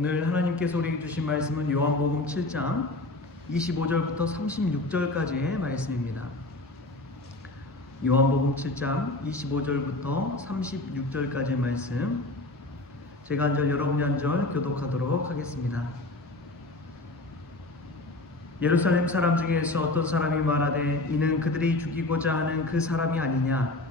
오늘 하나님께서 우리에게 주신 말씀은 요한복음 7장 25절부터 36절까지의 말씀입니다. 요한복음 7장 25절부터 36절까지의 말씀, 제가 한 절 여러분이 한 절 교독하도록 하겠습니다. 예루살렘 사람 중에서 어떤 사람이 말하되 이는 그들이 죽이고자 하는 그 사람이 아니냐.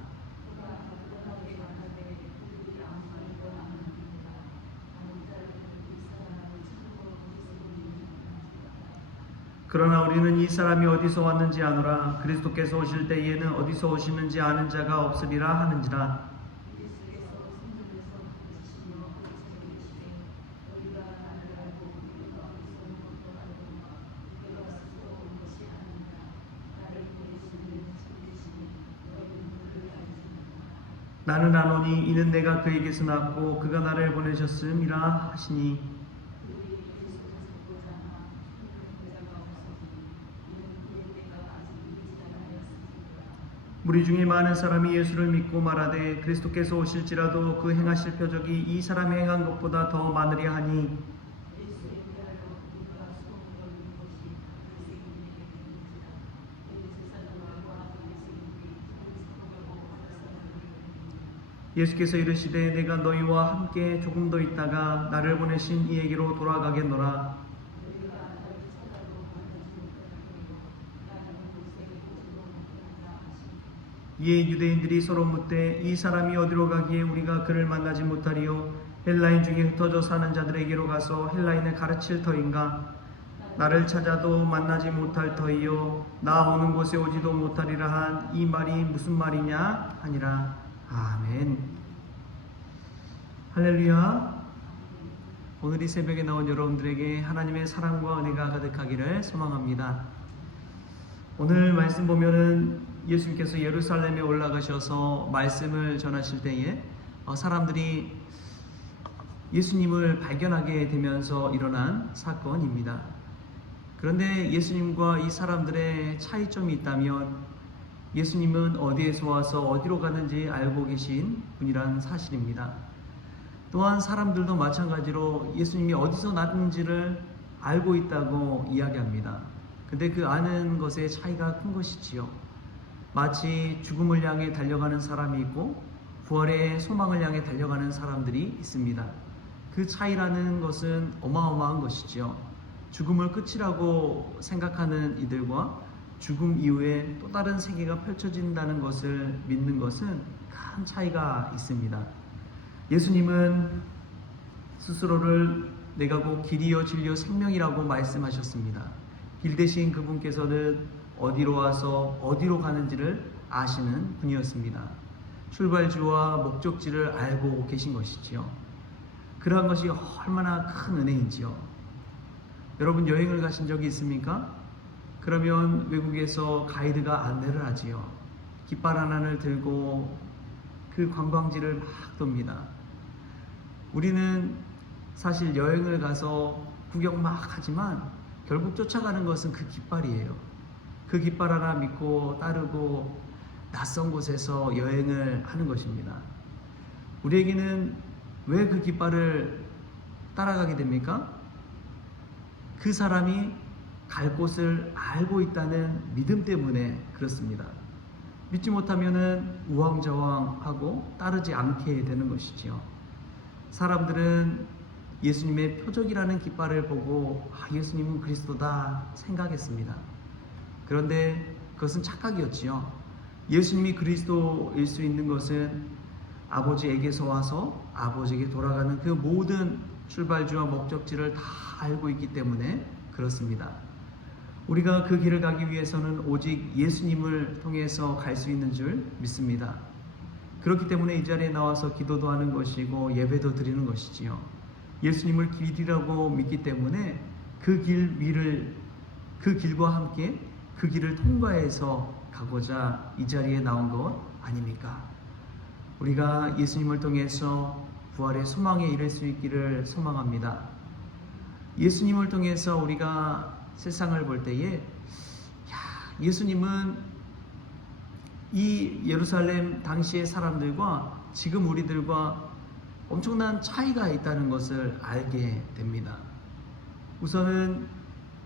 그러나 우리는 이 사람이 어디서 왔는지 아노라. 그리스도께서 오실 때에는 어디서 오시는지 아는 자가 없으리라 하는지라. 나는 아노니 이는 내가 그에게서 났고 그가 나를 보내셨음이라 하시니, 우리 중에 많은 사람이 예수를 믿고 말하되 그리스도께서 오실지라도 그 행하실 표적이 이 사람이 행한 것보다 더 많으리라 하니, 예수께서 이르시되 내가 너희와 함께 조금 더 있다가 나를 보내신 이에게로 돌아가겠노라. 이에 유대인들이 서로 묻되 이 사람이 어디로 가기에 우리가 그를 만나지 못하리요? 헬라인 중에 흩어져 사는 자들에게로 가서 헬라인을 가르칠 터인가? 나를 찾아도 만나지 못할 터이요 나 오는 곳에 오지도 못하리라 한 이 말이 무슨 말이냐 하니라. 아멘. 할렐루야. 오늘 이 새벽에 나온 여러분들에게 하나님의 사랑과 은혜가 가득하기를 소망합니다. 오늘 말씀 보면은 예수님께서 예루살렘에 올라가셔서 말씀을 전하실 때에 사람들이 예수님을 발견하게 되면서 일어난 사건입니다. 그런데 예수님과 이 사람들의 차이점이 있다면 예수님은 어디에서 와서 어디로 가는지 알고 계신 분이라는 사실입니다. 또한 사람들도 마찬가지로 예수님이 어디서 났는지를 알고 있다고 이야기합니다. 근데 그 아는 것의 차이가 큰 것이지요. 마치 죽음을 향해 달려가는 사람이 있고 부활의 소망을 향해 달려가는 사람들이 있습니다. 그 차이라는 것은 어마어마한 것이지요. 죽음을 끝이라고 생각하는 이들과 죽음 이후에 또 다른 세계가 펼쳐진다는 것을 믿는 것은 큰 차이가 있습니다. 예수님은 스스로를 내가 곧 길이요 진리요 생명이라고 말씀하셨습니다. 길 대신 그분께서는 어디로 와서 어디로 가는지를 아시는 분이었습니다. 출발지와 목적지를 알고 계신 것이지요. 그러한 것이 얼마나 큰 은혜인지요. 여러분 여행을 가신 적이 있습니까? 그러면 외국에서 가이드가 안내를 하지요. 깃발 하나를 들고 그 관광지를 막 돕니다. 우리는 사실 여행을 가서 구경 막 하지만 결국 쫓아가는 것은 그 깃발이에요. 그 깃발 하나 믿고 따르고 낯선 곳에서 여행을 하는 것입니다. 우리에게는 왜 그 깃발을 따라가게 됩니까? 그 사람이 갈 곳을 알고 있다는 믿음 때문에 그렇습니다. 믿지 못하면은 우왕좌왕하고 따르지 않게 되는 것이지요. 사람들은 예수님의 표적이라는 깃발을 보고 예수님은 그리스도다 생각했습니다. 그런데 그것은 착각이었지요. 예수님이 그리스도일 수 있는 것은 아버지에게서 와서 아버지에게 돌아가는 그 모든 출발지와 목적지를 다 알고 있기 때문에 그렇습니다. 우리가 그 길을 가기 위해서는 오직 예수님을 통해서 갈 수 있는 줄 믿습니다. 그렇기 때문에 이 자리에 나와서 기도도 하는 것이고 예배도 드리는 것이지요. 예수님을 길이라고 믿기 때문에 그 길과 함께 그 길을 통과해서 가고자 이 자리에 나온 것 아닙니까? 우리가 예수님을 통해서 부활의 소망에 이를 수 있기를 소망합니다. 예수님을 통해서 우리가 세상을 볼 때에 예수님은 이 예루살렘 당시의 사람들과 지금 우리들과 엄청난 차이가 있다는 것을 알게 됩니다. 우선은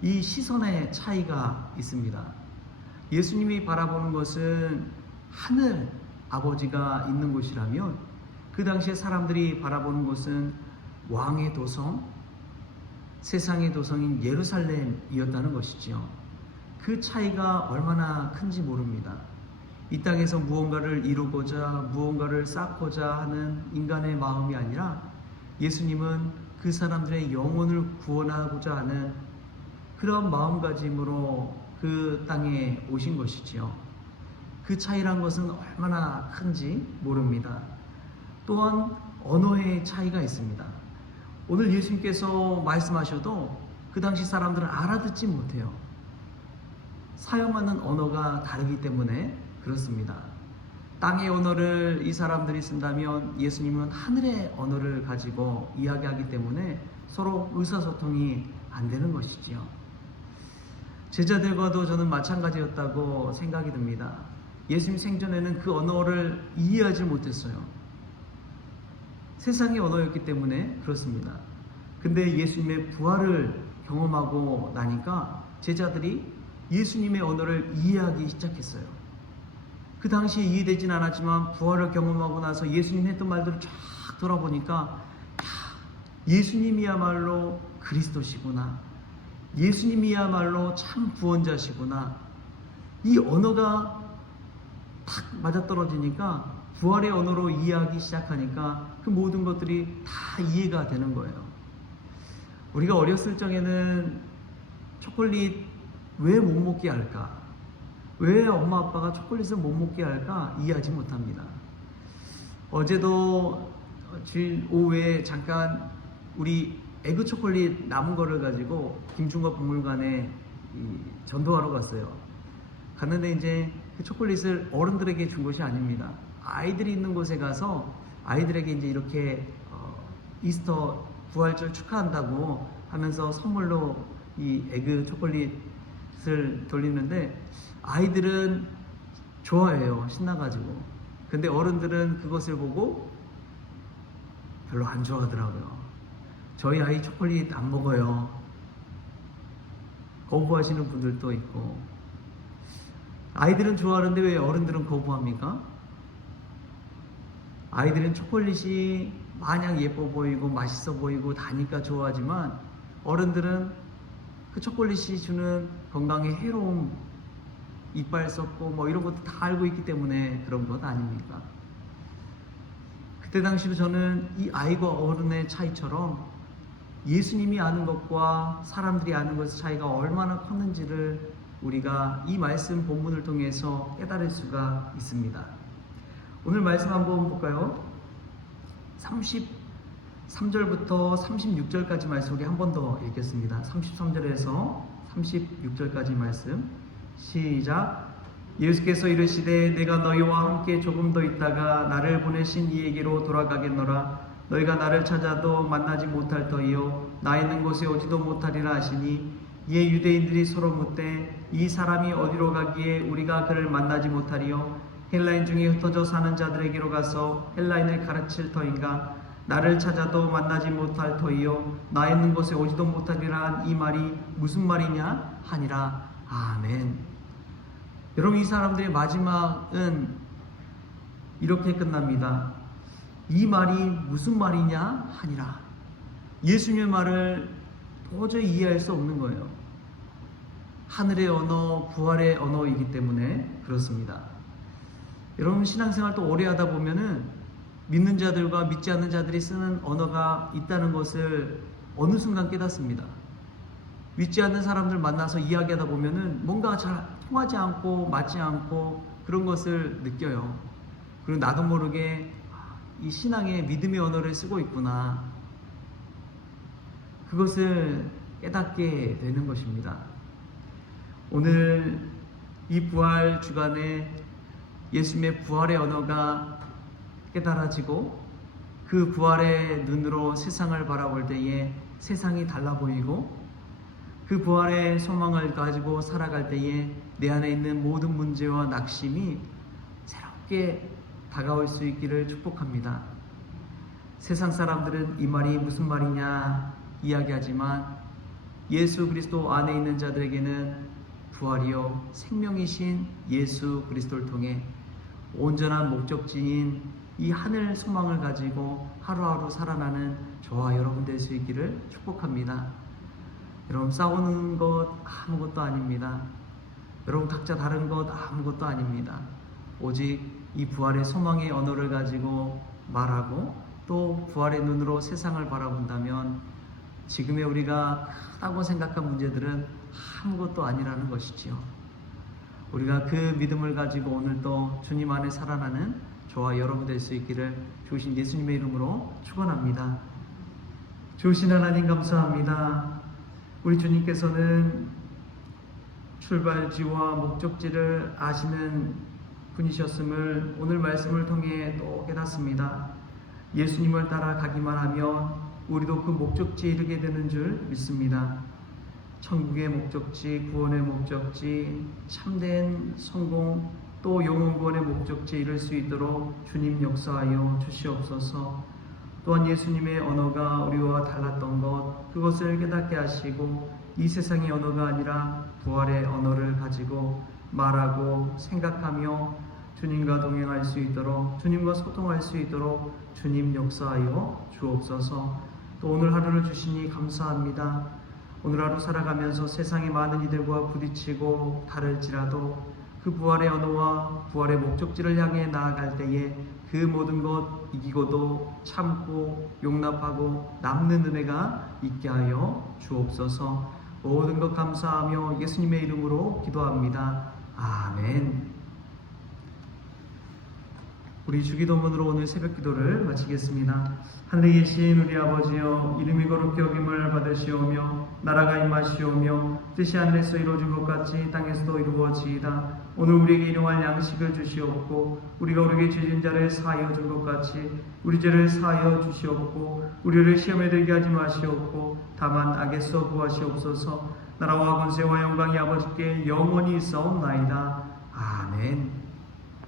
이 시선의 차이가 있습니다. 예수님이 바라보는 것은 하늘 아버지가 있는 곳이라면 그 당시에 사람들이 바라보는 곳은 왕의 도성, 세상의 도성인 예루살렘이었다는 것이지요. 그 차이가 얼마나 큰지 모릅니다. 이 땅에서 무언가를 이루고자 무언가를 쌓고자 하는 인간의 마음이 아니라 예수님은 그 사람들의 영혼을 구원하고자 하는 그런 마음가짐으로 그 땅에 오신 것이지요. 그 차이란 것은 얼마나 큰지 모릅니다. 또한 언어의 차이가 있습니다. 오늘 예수님께서 말씀하셔도 그 당시 사람들은 알아듣지 못해요. 사용하는 언어가 다르기 때문에 그렇습니다. 땅의 언어를 이 사람들이 쓴다면 예수님은 하늘의 언어를 가지고 이야기하기 때문에 서로 의사소통이 안 되는 것이지요. 제자들과도 저는 마찬가지였다고 생각이 듭니다. 예수님 생전에는 그 언어를 이해하지 못했어요. 세상의 언어였기 때문에 그렇습니다. 근데 예수님의 부활을 경험하고 나니까 제자들이 예수님의 언어를 이해하기 시작했어요. 그 당시에 이해되진 않았지만 부활을 경험하고 나서 예수님 했던 말들을 쫙 돌아보니까 예수님이야말로 그리스도시구나, 예수님이야말로 참 구원자시구나, 이 언어가 탁 맞아떨어지니까 부활의 언어로 이해하기 시작하니까 그 모든 것들이 다 이해가 되는 거예요. 우리가 어렸을 적에는 초콜릿 왜 못 먹게 할까? 왜 엄마 아빠가 초콜릿을 못 먹게 할까? 이해하지 못합니다. 어제도 주일 오후에 잠깐 우리 에그 초콜릿 남은 거를 가지고 김중과 박물관에 전도하러 갔어요. 갔는데 이제 그 초콜릿을 어른들에게 준 것이 아닙니다. 아이들이 있는 곳에 가서 아이들에게 이제 이렇게 이스터 부활절 축하한다고 하면서 선물로 이 에그 초콜릿을 돌리는데 아이들은 좋아해요. 신나가지고. 근데 어른들은 그것을 보고 별로 안 좋아하더라고요. 저희 아이 초콜릿 안 먹어요. 거부하시는 분들도 있고. 아이들은 좋아하는데 왜 어른들은 거부합니까? 아이들은 초콜릿이 마냥 예뻐 보이고 맛있어 보이고 다니까 좋아하지만 어른들은 그 초콜릿이 주는 건강에 해로움, 이빨 썩고 뭐 이런 것도 다 알고 있기 때문에 그런 것 아닙니까? 그때 당시로 저는 이 아이와 어른의 차이처럼 예수님이 아는 것과 사람들이 아는 것의 차이가 얼마나 컸는지를 우리가 이 말씀 본문을 통해서 깨달을 수가 있습니다. 오늘 말씀 한번 볼까요? 33절부터 36절까지 말씀 우리 한 번 더 읽겠습니다. 33절에서 36절까지 말씀 시작. 예수께서 이르시되 내가 너희와 함께 조금 더 있다가 나를 보내신 이에게로 돌아가겠노라. 너희가 나를 찾아도 만나지 못할 터이요 나 있는 곳에 오지도 못하리라 하시니 이에 유대인들이 서로 묻되 이 사람이 어디로 가기에 우리가 그를 만나지 못하리요 헬라인 중에 흩어져 사는 자들에게로 가서 헬라인을 가르칠 터인가 나를 찾아도 만나지 못할 터이요 나 있는 곳에 오지도 못하리라 한 이 말이 무슨 말이냐 하니라. 아멘. 여러분, 이 사람들의 마지막은 이렇게 끝납니다. 이 말이 무슨 말이냐 하니라. 예수님의 말을 도저히 이해할 수 없는 거예요. 하늘의 언어, 부활의 언어이기 때문에 그렇습니다. 여러분, 신앙생활 또 오래 하다 보면은 믿는 자들과 믿지 않는 자들이 쓰는 언어가 있다는 것을 어느 순간 깨닫습니다. 믿지 않는 사람들 만나서 이야기하다 보면은 뭔가 잘 통하지 않고 맞지 않고 그런 것을 느껴요. 그리고 나도 모르게 이 신앙의 믿음의 언어를 쓰고 있구나. 그것을 깨닫게 되는 것입니다. 오늘 이 부활 주간에 예수님의 부활의 언어가 깨달아지고 그 부활의 눈으로 세상을 바라볼 때에 세상이 달라 보이고 그 부활의 소망을 가지고 살아갈 때에 내 안에 있는 모든 문제와 낙심이 새롭게 다가올 수 있기를 축복합니다. 세상 사람들은 이 말이 무슨 말이냐 이야기하지만 예수 그리스도 안에 있는 자들에게는 부활이요 생명이신 예수 그리스도를 통해 온전한 목적지인 이 하늘 소망을 가지고 하루하루 살아나는 저와 여러분 될 수 있기를 축복합니다. 여러분 싸우는 것 아무것도 아닙니다. 여러분 각자 다른 것 아무것도 아닙니다. 오직 이 부활의 소망의 언어를 가지고 말하고 또 부활의 눈으로 세상을 바라본다면 지금의 우리가 크다고 생각한 문제들은 아무것도 아니라는 것이지요. 우리가 그 믿음을 가지고 오늘도 주님 안에 살아나는 저와 여러분 될 수 있기를 주신 예수님의 이름으로 축원합니다. 주신 하나님 감사합니다. 우리 주님께서는 출발지와 목적지를 아시는 분이셨음을 오늘 말씀을 통해 또 깨닫습니다. 예수님을 따라가기만 하면 우리도 그 목적지에 이르게 되는 줄 믿습니다. 천국의 목적지, 구원의 목적지, 참된 성공, 또 영혼 구원의 목적지에 이를 수 있도록 주님 역사하여 주시옵소서. 또한 예수님의 언어가 우리와 달랐던 것, 그것을 깨닫게 하시고 이 세상의 언어가 아니라 부활의 언어를 가지고 말하고 생각하며 주님과 동행할 수 있도록, 주님과 소통할 수 있도록 주님 역사하여 주옵소서. 또 오늘 하루를 주시니 감사합니다. 오늘 하루 살아가면서 세상의 많은 이들과 부딪히고 다를지라도 그 부활의 언어와 부활의 목적지를 향해 나아갈 때에 그 모든 것 이기고도 참고 용납하고 남는 은혜가 있게 하여 주옵소서. 모든 것 감사하며 예수님의 이름으로 기도합니다. 아멘. 우리 주기도문으로 오늘 새벽 기도를 마치겠습니다. 하늘에 계신 우리 아버지여, 이름이 거룩히 여김을 받으시오며 나라가 임하시오며 뜻이 하늘에서 이루어진 것 같이 땅에서도 이루어지이다. 오늘 우리에게 일용할 양식을 주시옵고 우리가 우리에게 죄진 자를 사하여 준 것 같이 우리 죄를 사하여 주시옵고 우리를 시험에 들게 하지 마시옵고 다만 악에서 구하시옵소서. 나라와 권세와 영광이 아버지께 영원히 있사옵나이다. 아멘.